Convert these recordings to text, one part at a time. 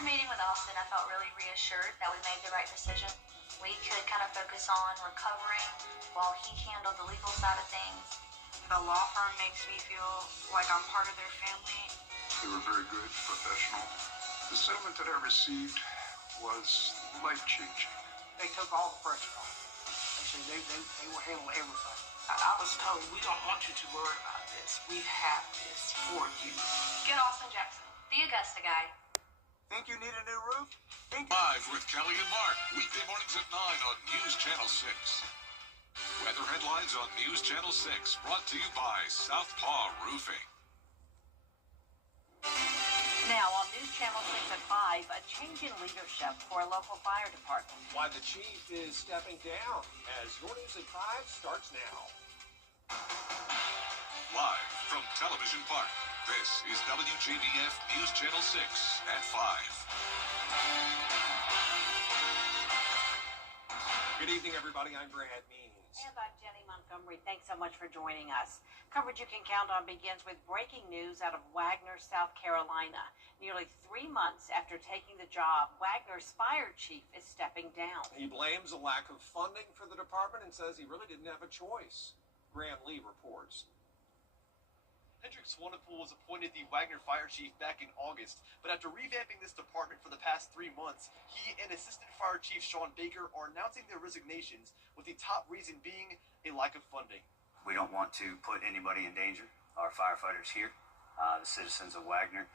After meeting with Austin, I felt really reassured that we made the right decision. We could kind of focus on recovering while he handled the legal side of things. The law firm makes me feel like I'm part of their family. They were very good, professional. The settlement that I received was life-changing. They took all the pressure off. They will handle everything. I was told, we don't want you to worry about this. We have this for you. Get Austin Jackson, the Augusta guy. Think you need a new roof? Live with Kelly and Mark, weekday mornings at 9 on News Channel 6. Weather headlines on News Channel 6, brought to you by Southpaw Roofing. Now on News Channel 6 at 5, a change in leadership for a local fire department. Why the chief is stepping down as Your News at 5 starts now. Live from Television Park, this is WJBF News Channel 6 at 5. Good evening, everybody. I'm Brad Means. And I'm Jenny Montgomery. Thanks so much for joining us. Coverage you can count on begins with breaking news out of Wagner, South Carolina. Nearly 3 months after taking the job, Wagner's fire chief is stepping down. He blames a lack of funding for the department and says he really didn't have a choice. Graham Lee reports. Hendrik Swanepoel was appointed the Wagner fire chief back in August, but after revamping this department for the past 3 months, he and Assistant Fire Chief Sean Baker are announcing their resignations, with the top reason being a lack of funding. We don't want to put anybody in danger, our firefighters here, the citizens of Wagner,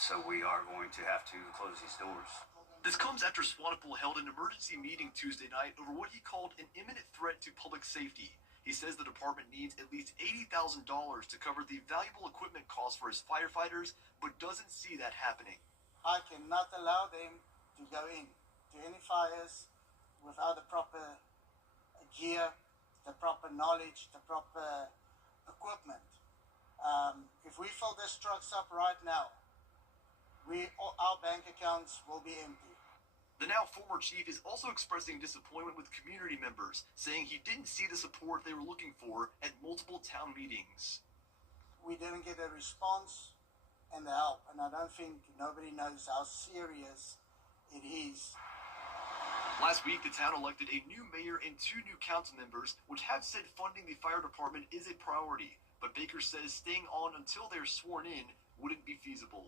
so we are going to have to close these doors. This comes after Swanepoel held an emergency meeting Tuesday night over what he called an imminent threat to public safety. He says the department needs at least $80,000 to cover the valuable equipment costs for his firefighters, but doesn't see that happening. I cannot allow them to go in to any fires without the proper gear, the proper knowledge, the proper equipment. If we fill these trucks up right now, our bank accounts will be empty. The now former chief is also expressing disappointment with community members, saying he didn't see the support they were looking for at multiple town meetings. We didn't get a response and the help, and I don't think nobody knows how serious it is. Last week, the town elected a new mayor and 2 new council members, which have said funding the fire department is a priority. But Baker says staying on until they're sworn in wouldn't be feasible.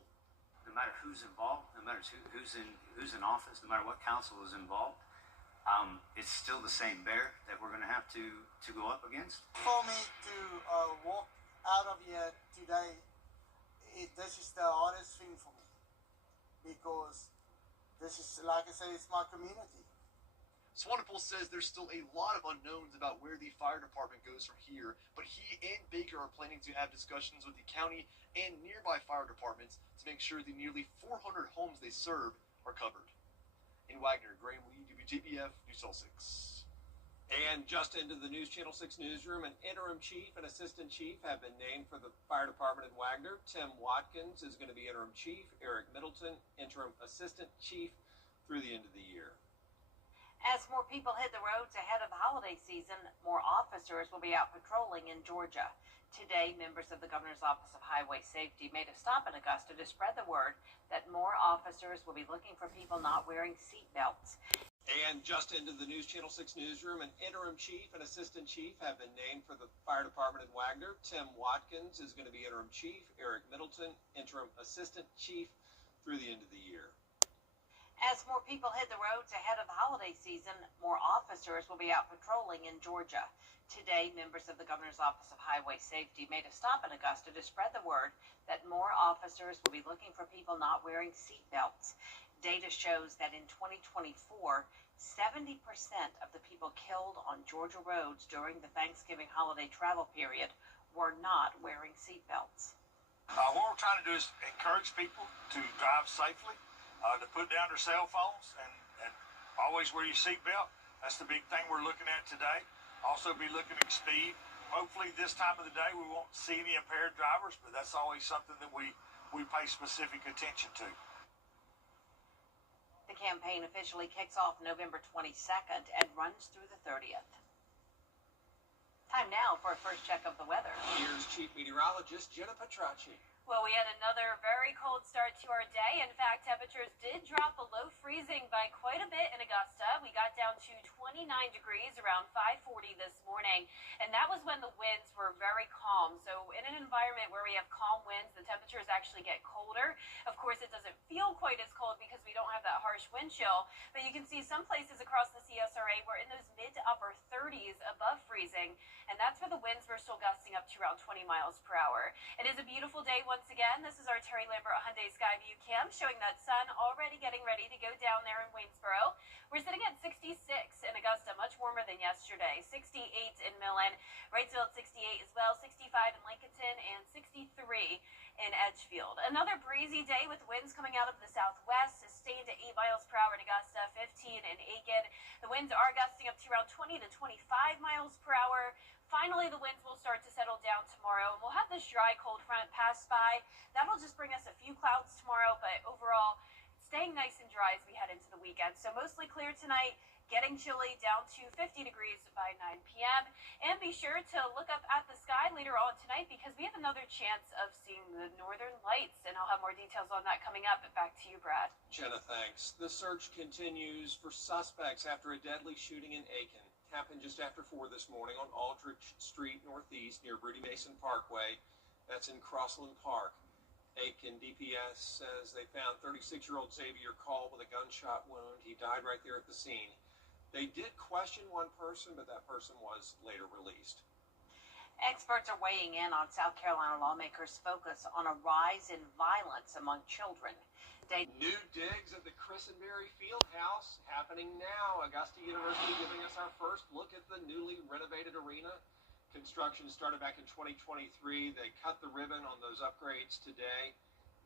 No matter who's involved, no matter who's in office, no matter what council is involved, it's still the same bear that we're going to have to go up against. For me to walk out of here today, this is the hardest thing for me, because this is, like I say, it's my community. Swanepoel says there's still a lot of unknowns about where the fire department goes from here, but he and Baker are planning to have discussions with the county and nearby fire departments to make sure the nearly 400 homes they serve are covered. In Wagner, Graham Lee, WJBF, News Channel 6. And just into the News Channel 6 newsroom, an interim chief and assistant chief have been named for the fire department in Wagner. Tim Watkins is going to be interim chief, Eric Middleton, interim assistant chief through the end of the year. As more people hit the roads ahead of the holiday season, more officers will be out patrolling in Georgia. Today, members of the Governor's Office of Highway Safety made a stop in Augusta to spread the word that more officers will be looking for people not wearing seat belts. And just into the News Channel 6 newsroom, an interim chief and assistant chief have been named for the fire department in Wagner. Tim Watkins is going to be interim chief, Eric Middleton, interim assistant chief through the end of the year. As more people hit the roads ahead of the holiday season, more officers will be out patrolling in Georgia. Today, members of the Governor's Office of Highway Safety made a stop in Augusta to spread the word that more officers will be looking for people not wearing seat belts. Data shows that in 2024, 70% of the people killed on Georgia roads during the Thanksgiving holiday travel period were not wearing seat belts. What we're trying to do is encourage people to drive safely, to put down their cell phones, and always wear your seatbelt. That's the big thing we're looking at today. Also be looking at speed. Hopefully this time of the day we won't see any impaired drivers, but that's always something that we pay specific attention to. The campaign officially kicks off November 22nd and runs through the 30th. Time now for a first check of the weather. Here's Chief Meteorologist Jenna Petracci. Well, we had another very cold start to our day. In fact, temperatures did drop below freezing by quite a bit in Augusta. We got down to 29 degrees around 5:40 this morning, and that was when the winds were very calm. So in an environment where we have calm winds, the temperatures actually get colder. Of course, it doesn't feel quite as cold because we don't have that harsh wind chill, but you can see some places across the CSRA were in those mid to upper 30s above freezing, and that's where the winds were still gusting up to around 20 miles per hour. It is a beautiful day once again. This is our Terry Lambert Hyundai Skyview cam showing that sun already getting ready to go down there in Waynesboro. We're sitting at 66 in Augusta, much warmer than yesterday. 68 in Millen, Wrightsville at 68 as well, 65 in Lincolnton, and 63 in Edgefield. Another breezy day with winds coming out of the southwest, sustained at 8 miles per hour in Augusta, 15 in Aiken. The winds are gusting up to around 20 to 25 miles per hour. Finally, the winds will start to settle down tomorrow, and we'll have this dry cold front pass by. That'll just bring us a few clouds tomorrow, but overall, staying nice and dry as we head into the weekend. So mostly clear tonight, getting chilly down to 50 degrees by 9 p.m. And be sure to look up at the sky later on tonight because we have another chance of seeing the northern lights, and I'll have more details on that coming up. Back to you, Brad. Jenna, thanks. The search continues for suspects after a deadly shooting in Aiken. Happened just after 4 this morning on Aldrich Street Northeast near Rudy Mason Parkway. That's in Crossland Park. Aiken DPS says they found 36-year-old Xavier Call with a gunshot wound. He died right there at the scene. They did question one person, but that person was later released. Experts are weighing in on South Carolina lawmakers' focus on a rise in violence among children. New digs at the Christenberry Fieldhouse happening now. Augusta University giving us our first look at the newly renovated arena. Construction started back in 2023. They cut the ribbon on those upgrades today.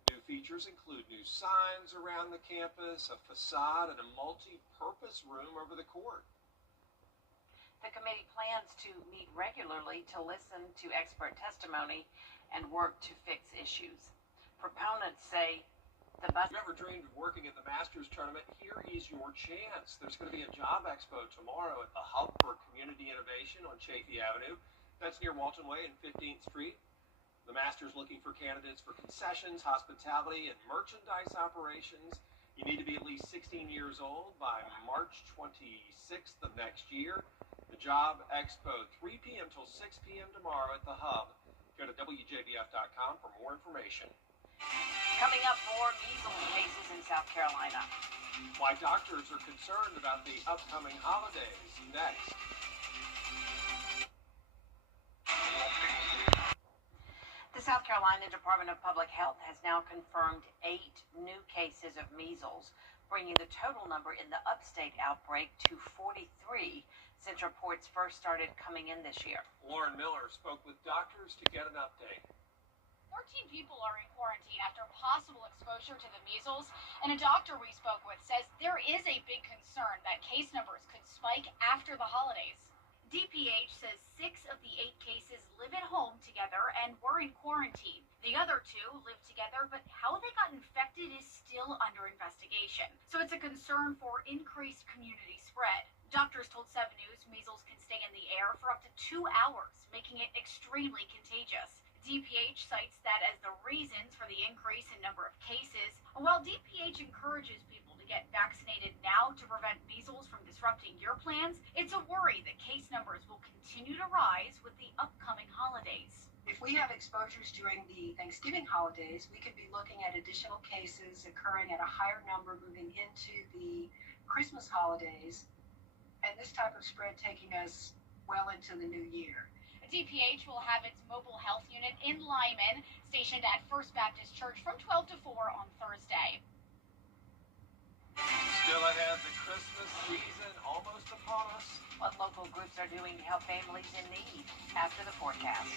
New features include new signs around the campus, a facade, and a multi-purpose room over the court. The committee plans to meet regularly to listen to expert testimony and work to fix issues. Proponents say if you ever dreamed of working at the Masters Tournament, here is your chance. There's going to be a job expo tomorrow at the Hub for Community Innovation on Chafee Avenue. That's near Walton Way and 15th Street. The Masters looking for candidates for concessions, hospitality, and merchandise operations. You need to be at least 16 years old by March 26th of next year. The Job Expo, 3 p.m. till 6 p.m. tomorrow at the Hub. Go to WJBF.com for more information. Coming up, more measles cases in South Carolina. Why doctors are concerned about the upcoming holidays. Next. The South Carolina Department of Public Health has now confirmed 8 new cases of measles, bringing the total number in the upstate outbreak to 43 since reports first started coming in this year. Lauren Miller spoke with doctors to get an update. 14 people are in quarantine after possible exposure to the measles, and a doctor we spoke with says there is a big concern that case numbers could spike after the holidays. DPH says 6 of the 8 cases live at home together and were in quarantine. The other 2 live together, but how they got infected is still under investigation. So it's a concern for increased community spread. Doctors told 7 News measles can stay in the air for up to 2 hours, making it extremely contagious. DPH cites that as the reasons for the increase in number of cases. While DPH encourages people to get vaccinated now to prevent measles from disrupting your plans, it's a worry that case numbers will continue to rise with the upcoming holidays. If we have exposures during the Thanksgiving holidays, we could be looking at additional cases occurring at a higher number moving into the Christmas holidays, and this type of spread taking us well into the new year. DPH will have its mobile health unit in Lyman, stationed at First Baptist Church from 12 to 4 on Thursday. Still ahead, the Christmas season almost upon us. What local groups are doing to help families in need after the forecast.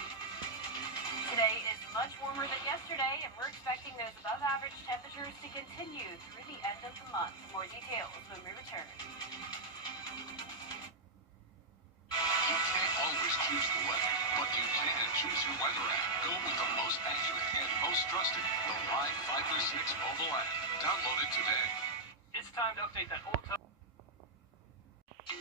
Today is much warmer than yesterday, and we're expecting those above average temperatures to continue through the end of the month. More details when we return. You can't always choose the weather, but you can choose your weather app. Go with the most accurate and most trusted, the Live 536 mobile app. Download it today. It's time to update that old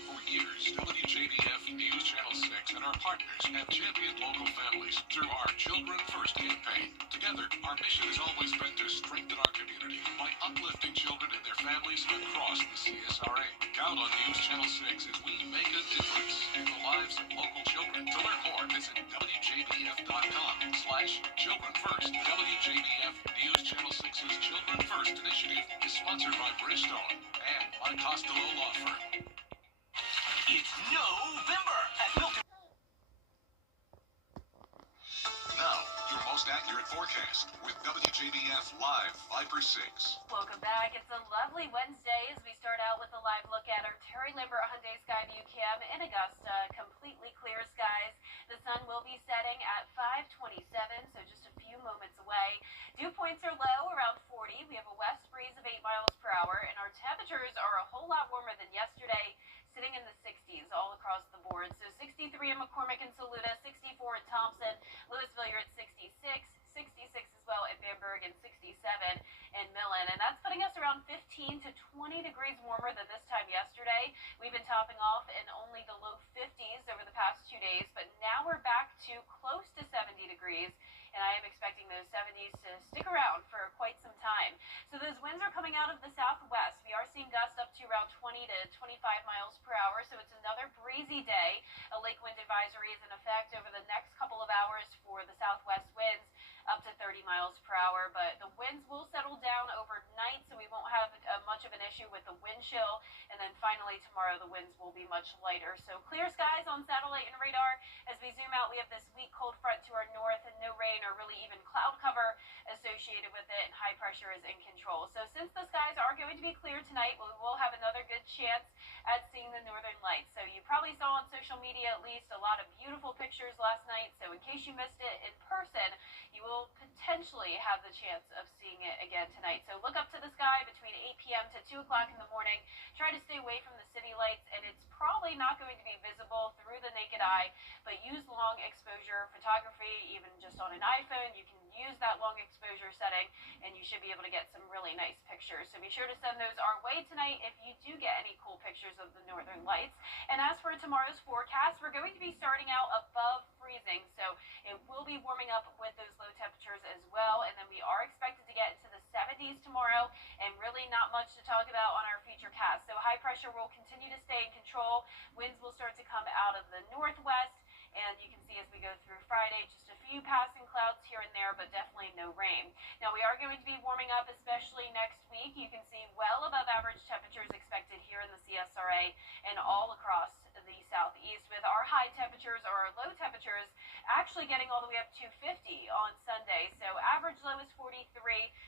For years, WJBF News Channel 6 and our partners have championed local families through our Children First campaign. Together, our mission has always been to strengthen our community by uplifting children and their families across the CSRA. Count on News Channel 6 as we make a difference in the lives of local children. To learn more, visit WJBF.com/Children First. WJBF News Channel 6's Children First initiative is sponsored by Bridgestone and by Costello Law Firm. It's November at Milton. Now, your most accurate forecast with WJBF Live Viper 6. Welcome back. It's a lovely Wednesday as we start out with a live look at our Terry Lambert Hyundai Sky View Cam in Augusta. Completely clear skies. The sun will be setting at 5:27, so just a few moments away. Dew points are low, around 40. We have a west breeze of 8 miles per hour, and our temperatures are a whole lot warmer than yesterday, sitting in the 60s all across the board. So 63 in McCormick and Saluda, 64 in Thompson, Louisville, you're at 66, 66 as well in Bamberg, and 67 in Millen. And that's putting us around 15 to 20 degrees warmer than this time yesterday. We've been topping off in only the low 50s over the past 2 days, but now we're back to close to 70 degrees. And I am expecting those 70s to stick around for quite some time. So those winds are coming out of the southwest. We are seeing gusts up to around 20 to 25 miles per hour, so it's another breezy day. A lake wind advisory is in effect over the next couple of hours for the southwest winds, up to 30 miles per hour, but the winds will settle down overnight, so we won't have much of an issue with the wind chill. And then finally tomorrow the winds will be much lighter. So clear skies on satellite and radar. As we zoom out, we have this weak cold front to our north and no rain or really even cloud cover associated with it, and high pressure is in control. So since the skies are going to be clear tonight, we will have another good chance at seeing the northern lights. So you probably saw on social media at least a lot of beautiful pictures last night. So in case you missed it in person, you will potentially have the chance of seeing it again tonight. So look up to the sky between 8 p.m. to 2 o'clock in the morning. Try to stay away from the city lights, and it's probably not going to be visible through the naked eye, but use long exposure photography, even just on an iPhone. You can use that long exposure setting, and you should be able to get some really nice pictures. So be sure to send those our way tonight if you do get any cool pictures of the northern lights. And as for tomorrow's forecast, we're going to be starting out above freezing, so it will be warming up with those low temperatures as well. And then we are expected to get into the 70s tomorrow, and really not much to talk about on our future cast. So high pressure will continue to stay in control. Winds will start to come out of the northwest. And you can see as we go through Friday, just a few passing clouds here and there, but definitely no rain. Now, we are going to be warming up, especially next week. You can see well above average temperatures expected here in the CSRA and all across the southeast, with our high temperatures or our low temperatures actually getting all the way up to 50 on Sunday. So average low is 43.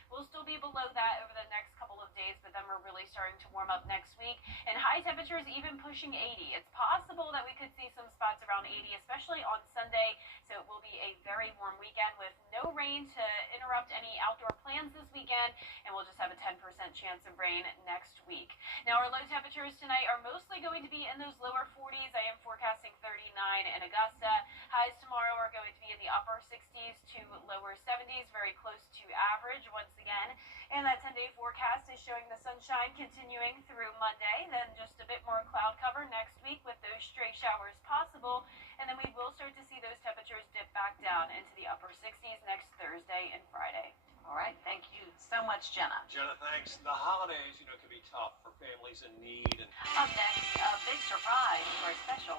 We'll still be below that over the next couple of days, but then we're really starting to warm up next week. And high temperatures even pushing 80. It's possible that we could see some spots around 80, especially on Sunday. So it will be a very warm weekend with no rain to interrupt any outdoor plans this weekend, and we'll just have a 10% chance of rain next week. Now, our low temperatures tonight are mostly going to be in those lower 40s. I am forecasting 39 in Augusta. Highs tomorrow are going to be in the upper 60s to lower 70s, very close to average once again. And that 10-day forecast is showing the sunshine continuing through Monday, then just a bit more cloud cover next week with those stray showers possible. And then we will start to see those temperatures dip back down into the upper 60s next Thursday and Friday. All right, thank you so much, Jenna. Jenna, thanks. The holidays, can be tough for families in need. And up next, a big surprise for a special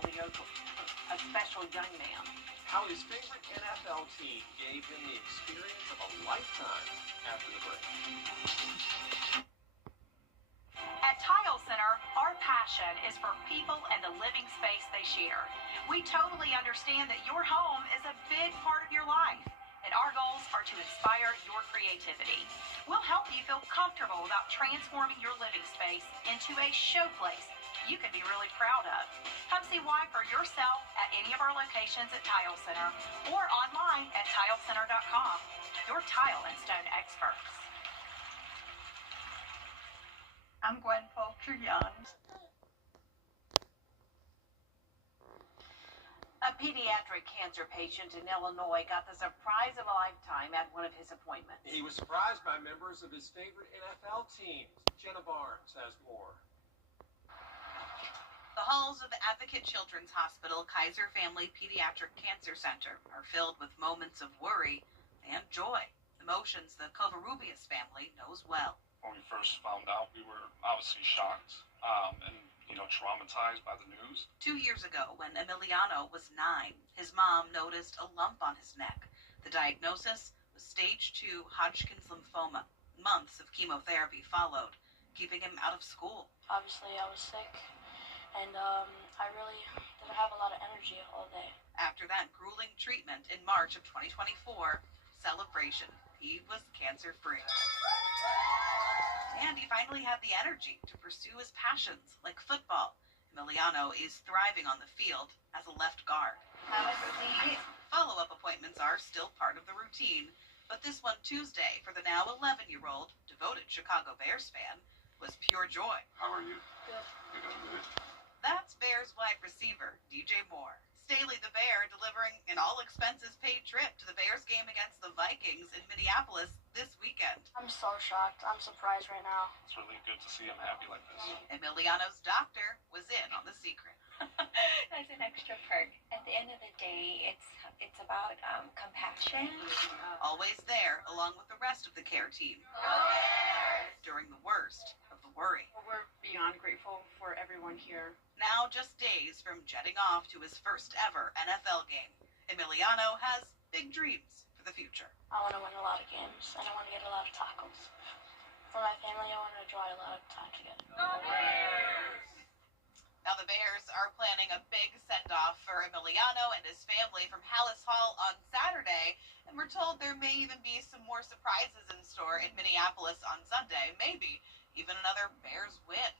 young man. How his favorite NFL team gave him the experience of a lifetime after the break. At Tile Center, our passion is for people and the living space they share. We totally understand that your home is a big part of your life, and our goals are to inspire your creativity. We'll help you feel comfortable about transforming your living space into a showplace you can be really proud of. Come see why for yourself at any of our locations at Tile Center or online at tilecenter.com. Your tile and stone experts. I'm Gwen Fulcher-Young. A pediatric cancer patient in Illinois got the surprise of a lifetime at one of his appointments. He was surprised by members of his favorite NFL team. Jenna Barnes has more. The halls of Advocate Children's Hospital Kaiser Family Pediatric Cancer Center are filled with moments of worry and joy, emotions the Covarrubias family knows well. When we first found out, we were obviously shocked and, traumatized by the news. 2 years ago, when Emiliano was 9, his mom noticed a lump on his neck. The diagnosis was stage 2 Hodgkin's lymphoma. Months of chemotherapy followed, keeping him out of school. Obviously, I was sick, and I really didn't have a lot of energy all day. After that grueling treatment in March of 2024, celebration. He was cancer-free. And he finally had the energy to pursue his passions, like football. Emiliano is thriving on the field as a left guard. Follow-up appointments are still part of the routine, but this one Tuesday for the now 11-year-old, devoted Chicago Bears fan, was pure joy. How are you? Good. You doing good? That's Bears wide receiver DJ Moore. Staley the Bear delivering an all-expenses-paid trip to the Bears game against the Vikings in Minneapolis this weekend. I'm so shocked. I'm surprised right now. It's really good to see him happy like this. Emiliano's doctor was in on the secret. That's an extra perk. At the end of the day, it's about compassion. Always there, along with the rest of the care team. During the worst of the worry. We're beyond grateful for everyone here. Now just days from jetting off to his first ever NFL game, Emiliano has big dreams for the future. I want to win a lot of games, and I want to get a lot of tacos. For my family, I want to enjoy a lot of time together. Now the Bears are planning a big send-off for Emiliano and his family from Hallis Hall on Saturday, and we're told there may even be some more surprises in store in Minneapolis on Sunday, maybe even another Bears win.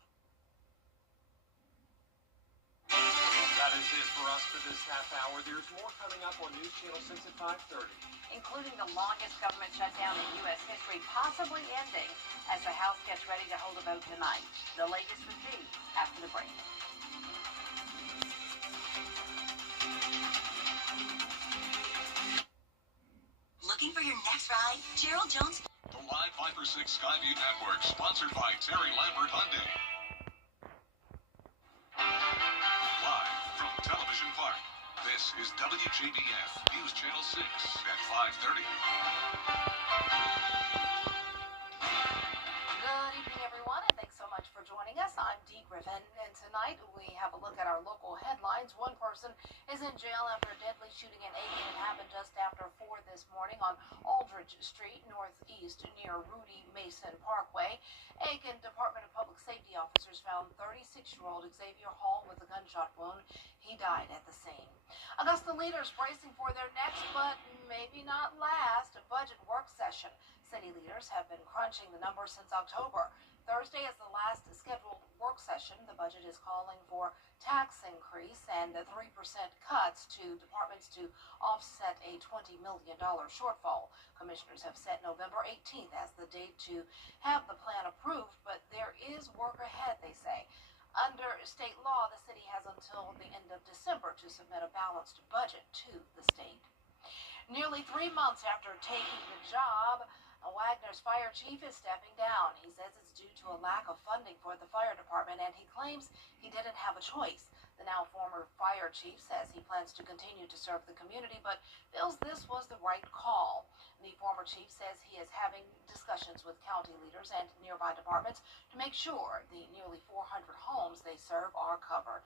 That is it for us for this half hour. There's more coming up on News Channel 6 at 5:30. Including the longest government shutdown in U.S. history, possibly ending as the House gets ready to hold a vote tonight. The latest with me after the break. Looking for your next ride? Gerald Jones. The Live 5-6 Skyview Network, sponsored by Terry Lambert Hyundai. Live from Television Park, this is WJBF News Channel 6 at 5:30. Good evening, everyone, and thanks so much for joining us. I'm Dee Griffin, and tonight we have a look at our local headlines. One person is in jail after a deadly shooting in Aiken. It happened just after 4 this morning on Aldridge Street, northeast near Rudy Mason Parkway. Aiken Department of Public Safety officers found 36-year-old Xavier Hall with a gunshot wound. He died at the scene. Augusta leaders bracing for their next, but maybe not last, budget work session. City leaders have been crunching the numbers since October. Thursday is the last scheduled work session. The budget is calling for tax increase and 3% cuts to departments to offset a $20 million shortfall. Commissioners have set November 18th as the date to have the plan approved, but there is work ahead, they say. Under state law, the city has until the end of December to submit a balanced budget to the state. Nearly 3 months after taking the job, Wagner's fire chief is stepping down. He says it's due to a lack of funding for the fire department, and he claims he didn't have a choice. The now former fire chief says he plans to continue to serve the community, but feels this was the right call. The former chief says he is having discussions with county leaders and nearby departments to make sure the nearly 400 homes they serve are covered.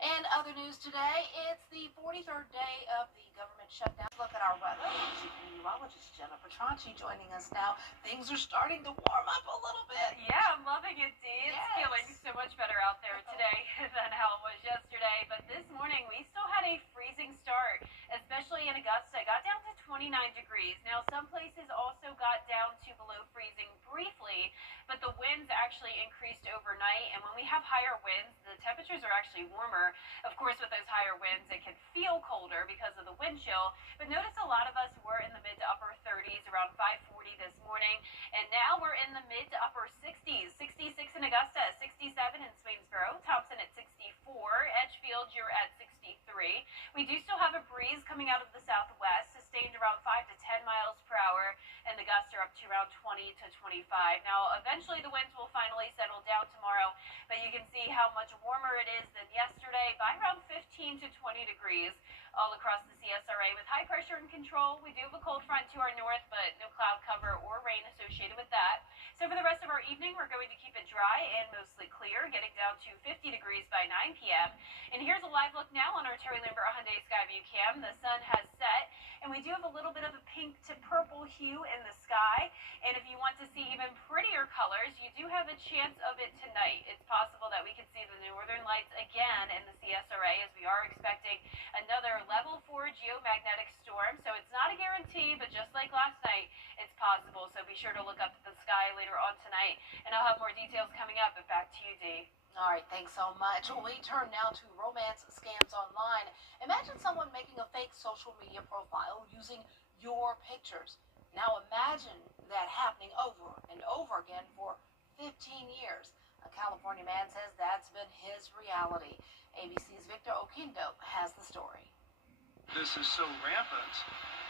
And other news today, it's the 43rd day of the government shutdown. Look at our weather. Chief meteorologist Jenna Petranci joining us now. Things are starting to warm up a little bit. Yeah, I'm loving it, Dee. It's feeling so much better out there today than how it was yesterday. But this morning, we still had a freezing start, especially in Augusta. It got down to 29 degrees. Now, some places also got down to below freezing briefly, but the winds actually increased overnight. And when we have higher winds, the temperatures are actually warmer. Of course, with those higher winds, it can feel colder because of the wind chill. But notice a lot of us were in the mid to upper 30s, around 540 this morning. And now we're in the mid to upper 60s. 66 in Augusta, 67 in Swainsboro, Thompson at 64, Edgefield, you're at 63. We do still have a breeze coming out of the southwest, sustained around 5 to 10 miles per hour, and the gusts are up to around 20 to 25 Now, eventually the winds will finally settle down tomorrow, but you can see how much warmer it is than yesterday by around 15 to 20 degrees all across the CSRA. With high pressure in control, we do have a cold front to our north, but no cloud cover or rain associated with that. So for the rest of our evening, we're going to keep it dry and mostly clear, getting down to 50 degrees by 9 p.m. And here's a live look now on our Terry Lambert Hyundai Skyview cam. The sun has set, and we do have a little bit of a pink to purple hue in the sky. And if you want to see even prettier colors, you do have a chance of it tonight. It's possible that we could see the northern lights again in the CSRA, as we are expecting another level 4 geomagnetic storm. So it's not a guarantee, but just like last night, it's possible. So be sure to look up at the sky later on tonight, and I'll have more details coming up. But back to you, Dee. All right, thanks so much. We turn now to romance scams online. Imagine someone making a fake social media profile using your pictures. Now imagine that happening over and over again for 15 years. A California man says that's been his reality. ABC's Victor Oquindo has the story. This is so rampant,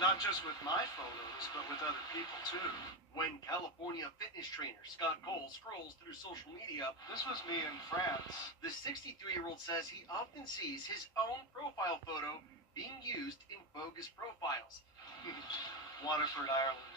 not just with my photos, but with other people too. When California fitness trainer Scott Cole scrolls through social media, this was me in France. The 63-year-old says he often sees his own profile photo being used in bogus profiles. Waterford, Ireland.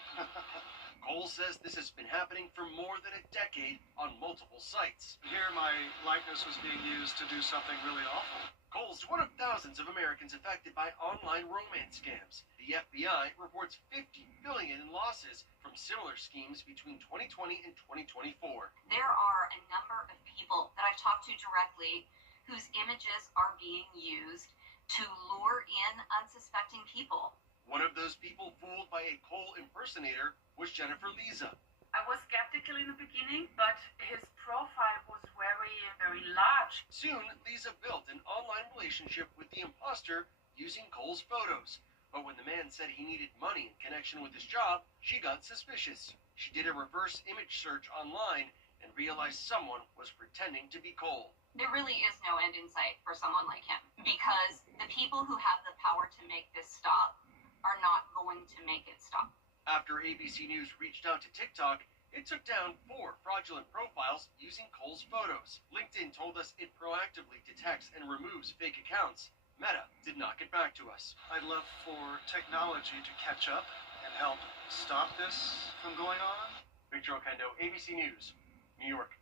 Cole says this has been happening for more than a decade on multiple sites. Here my likeness was being used to do something really awful. Cole's one of thousands of Americans affected by online romance scams. The FBI reports $50 billion in losses from similar schemes between 2020 and 2024. There are a number of people that I've talked to directly whose images are being used to lure in unsuspecting people. One of those people fooled by a Cole impersonator was Jennifer Lisa. I was skeptical in the beginning, but his profile was very large. Soon, Lisa built an online relationship with the imposter using Cole's photos. But when the man said he needed money in connection with his job, she got suspicious. She did a reverse image search online and realized someone was pretending to be Cole. There really is no end in sight for someone like him, because the people who have the power to make this stop are not going to make it stop. After ABC News reached out to TikTok, it took down 4 fraudulent profiles using Cole's photos. LinkedIn told us it proactively detects and removes fake accounts. Meta did not get back to us. I'd love for technology to catch up and help stop this from going on. Victor Oquendo, ABC News, New York.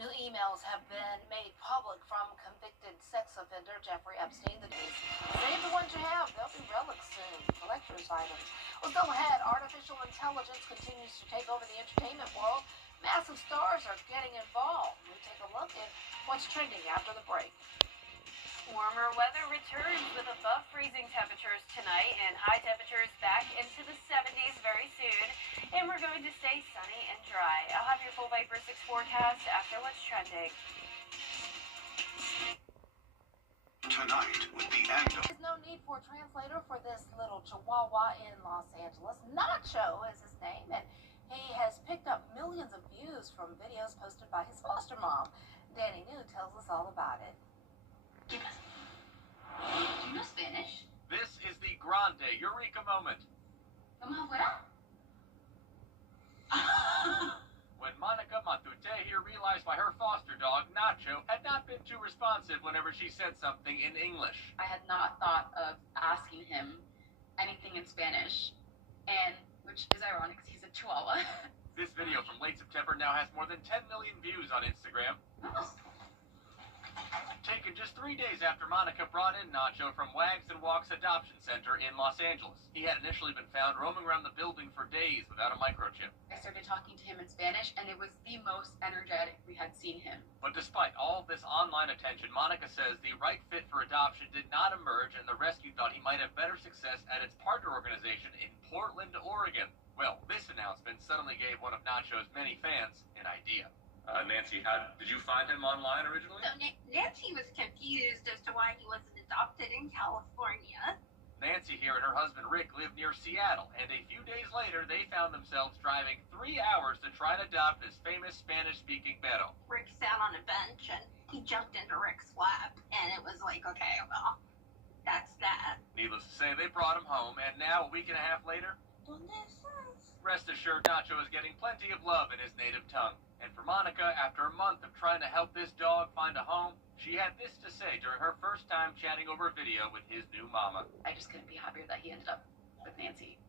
New emails have been made public from convicted sex offender Jeffrey Epstein. The news: save the ones you have. They'll be relics soon. Collector's items. Well, go ahead. Artificial intelligence continues to take over the entertainment world. Massive stars are getting involved. We'll take a look at what's trending after the break. Warmer weather returns with above freezing temperatures tonight, and high temperatures back into the 70s very soon. And we're going to stay sunny and dry. I'll have your full Viper 6 forecast after what's trending. Tonight, with the end of... There's no need for a translator for this little chihuahua in Los Angeles. Nacho is his name, and he has picked up millions of views from videos posted by his foster mom. Danny New tells us all about it. Do you know Spanish? This is the grande eureka moment. Vamos afuera? When Monica Matute here realized why her foster dog, Nacho, had not been too responsive whenever she said something in English. I had not thought of asking him anything in Spanish, and which is ironic because he's a chihuahua. This video from late September now has more than 10 million views on Instagram. Taken just 3 days after Monica brought in Nacho from Wags and Walks Adoption Center in Los Angeles. He had initially been found roaming around the building for days without a microchip. I started talking to him in Spanish, and it was the most energetic we had seen him. But despite all this online attention, Monica says the right fit for adoption did not emerge, and the rescue thought he might have better success at its partner organization in Portland, Oregon. Well, this announcement suddenly gave one of Nacho's many fans an idea. Nancy, did you find him online originally? So Nancy was confused as to why he wasn't adopted in California. Nancy here and her husband Rick live near Seattle, and a few days later they found themselves driving 3 hours to try to adopt this famous Spanish-speaking Beto. Rick sat on a bench and he jumped into Rick's lap, and it was like, okay, well, that's that. Needless to say, they brought him home, and now, a week and a half later, ¿Dónde estás? Rest assured, Nacho is getting plenty of love in his native tongue. And for Monica, after a month of trying to help this dog find a home, she had this to say during her first time chatting over video with his new mama. I just couldn't be happier that he ended up with Nancy.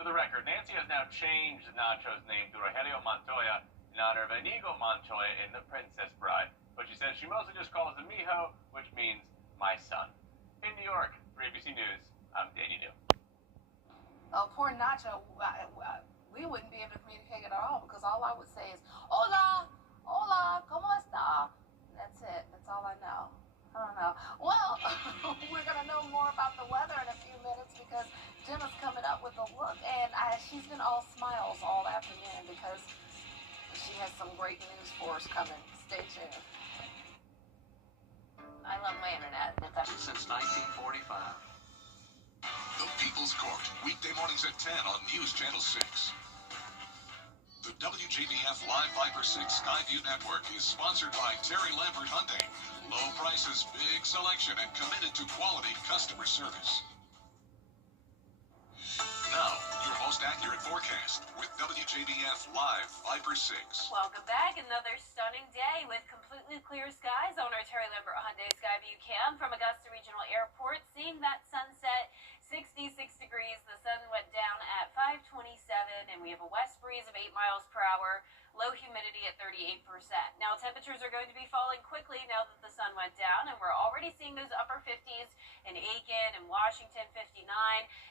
For the record, Nancy has now changed Nacho's name to Rogelio Montoya in honor of Inigo Montoya in The Princess Bride. But she says she mostly just calls him Mijo, which means my son. In New York, for ABC News, I'm Danny New. Oh, poor Nacho. We wouldn't be able to communicate at all because all I would say is, hola, hola, ¿cómo está? That's it. That's all I know. I don't know. Well, we're going to know more about the weather in a few minutes because Gemma's coming up with a look, and she's been all smiles all afternoon because she has some great news for us coming. Stay tuned. I love my internet. Since 1945. The People's Court, weekday mornings at 10 on News Channel 6. The WJBF Live Viper 6 Skyview Network is sponsored by Terry Lambert Hyundai. Low prices, big selection, and committed to quality customer service. Now, your most accurate forecast with WJBF Live Viper 6. Welcome back. Another stunning day with completely clear skies on our Terry Lambert Hyundai Skyview cam from Augusta Regional Airport. Seeing that sunset, 66 degrees. The sun went down at 5:27, and we have a west breeze of 8 miles per hour. Low humidity at 38%. Now, temperatures are going to be falling quickly now that the sun went down, and we're already seeing those upper 50s in Aiken and Washington, 59.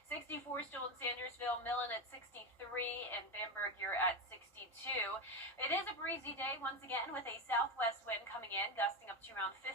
64 still in Sandersville, Millen at 63, and Bamberg, you're at 62. It is a breezy day once again with a southwest wind coming in, gusting up to around 15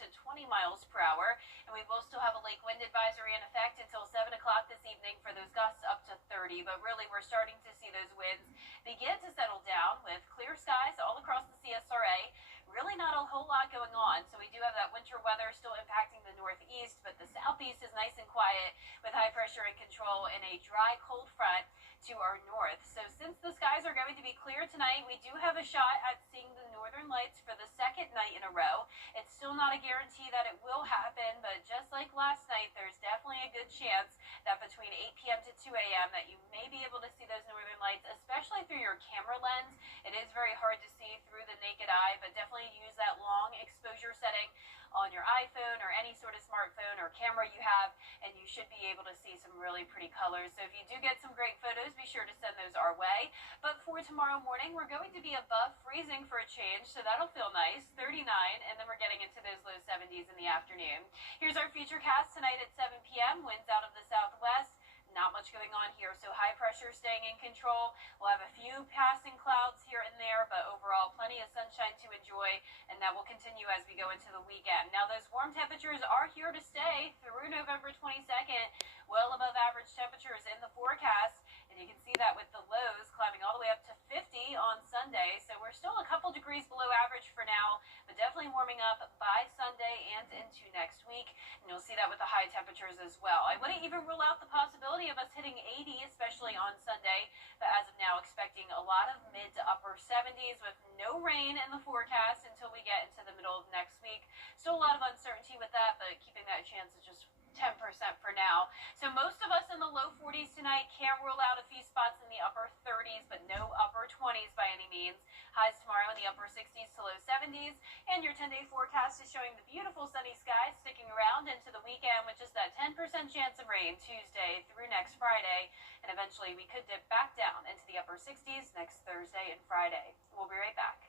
to 20 miles per hour, and we will still have a lake wind advisory in effect until 7 o'clock this evening for those gusts up to 30, but really we're starting to see those winds begin to settle down with clear skies all across the CSRA. Really not a whole lot going on, so we do have that winter weather still impacting the northeast, but the southeast is nice and quiet with high pressure in control and a dry cold front to our north. So since the skies are going to be clear tonight, we do have a shot at seeing the northern lights for the second night in a row. It's still not a guarantee that it will happen, but just like last night, there's definitely a good chance that between 8 p.m. to 2 a.m. that you may be able to see those northern lights, especially through your camera lens. It is very hard to see through the naked eye, but definitely use that long exposure setting on your iPhone or any sort of smartphone or camera you have, and you should be able to see some really pretty colors. So if you do get some great photos, be sure to send those our way. But for tomorrow morning, we're going to be above freezing for a change, so that'll feel nice, 39, and then we're getting into those low 70s in the afternoon. Here's our future cast tonight at 7 p.m. Winds out of the southwest. Not much going on here, so high pressure staying in control. We'll have a few passing clouds here and there, but overall plenty of sunshine to enjoy, and that will continue as we go into the weekend. Now, those warm temperatures are here to stay through November 22nd, well above average temperatures in the forecast, and you can see that with the lows climbing all the way up to 50 on Sunday, so we're still a couple degrees below average for now, but definitely warming up by Sunday and into next week, and you'll see that with the high temperatures as well. I wouldn't even rule out the possibility of us hitting 80, especially on Sunday, but as of now, expecting a lot of mid to upper 70s with no rain in the forecast until we get into the middle of next week. Still a lot of uncertainty with that, but keeping that chance at just 10% for now. So most of us in the low 40s tonight. Can't rule out a few spots in the upper 30s, but no upper 20s by any means. Highs tomorrow in the upper 60s to low 70s. And your 10-day forecast is showing the beautiful sunny skies sticking around into the weekend with just that 10% chance of rain Tuesday through next Friday. And eventually we could dip back down into the upper 60s next Thursday and Friday. We'll be right back.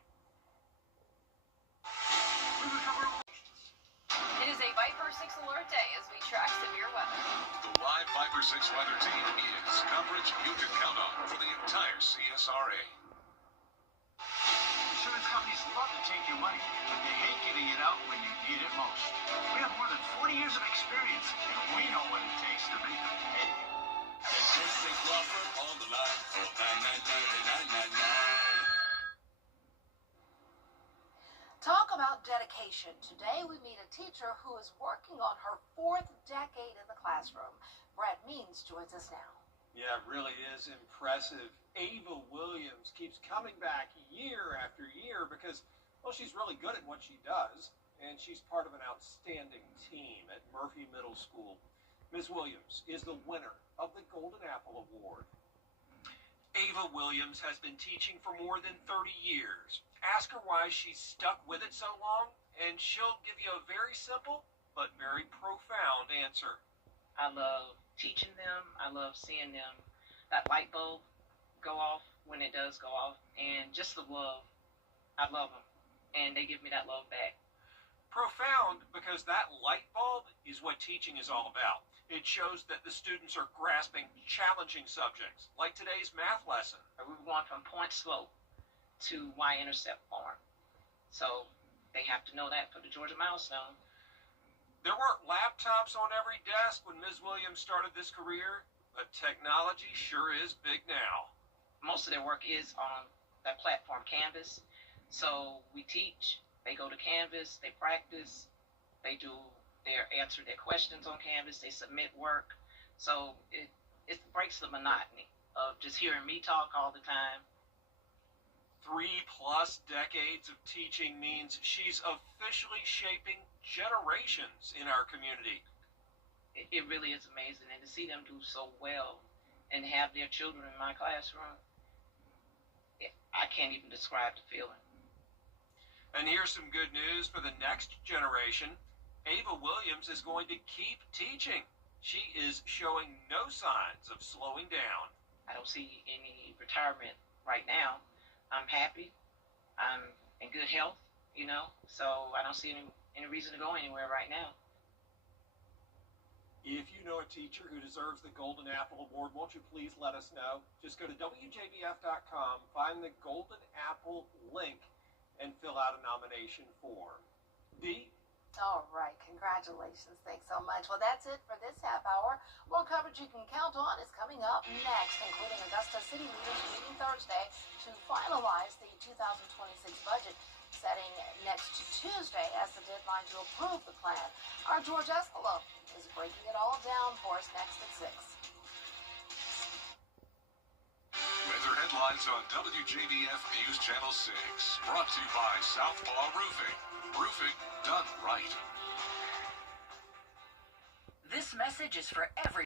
It is a Viper 6 alert day as we track severe weather. The live Viper 6 weather team is coverage you can count on for the entire CSRA. Insurance companies love to take your money, but they hate getting it out when you need it most. We have more than 40 years of experience, and we know what it takes to make them pay. On the line for 999. Talk about dedication. Today we meet a teacher who is working on her 4th decade in the classroom. Brett Means joins us now. Yeah, it really is impressive. Ava Williams keeps coming back year after year because, well, she's really good at what she does, and she's part of an outstanding team at Murphy Middle School. Ms. Williams is the winner of the Golden Apple Award. Ava Williams has been teaching for more than 30 years. Ask her why she's stuck with it so long, and she'll give you a very simple but very profound answer. I love teaching them. I love seeing them, that light bulb go off when it does go off, and just the love. I love them, and they give me that love back. Profound because that light bulb is what teaching is all about. It shows that the students are grasping challenging subjects, like today's math lesson. We were going from point slope to y-intercept form. So they have to know that for the Georgia milestone. There weren't laptops on every desk when Ms. Williams started this career, but technology sure is big now. Most of their work is on that platform, Canvas. So we teach, they go to Canvas, they practice, they answer their questions on Canvas, they submit work. So it breaks the monotony of just hearing me talk all the time. 3+ decades of teaching means she's officially shaping generations in our community. It really is amazing, and to see them do so well and have their children in my classroom, I can't even describe the feeling. And here's some good news for the next generation. Ava Williams is going to keep teaching. She is showing no signs of slowing down. I don't see any retirement right now. I'm happy. I'm in good health, so I don't see any reason to go anywhere right now. If you know a teacher who deserves the Golden Apple Award, won't you please let us know? Just go to WJBF.com, find the Golden Apple link, and fill out a nomination form. Dee? All right, congratulations. Thanks so much. Well, that's it for this half hour. More coverage you can count on is coming up next, including Augusta City leaders meeting Thursday to finalize the 2026 budget, setting next Tuesday as the deadline to approve the plan. Our George Escalon is breaking it all down for us next at 6. Weather headlines on WJBF News Channel 6. Brought to you by Southpaw Roofing. Roofing done right. This message is for every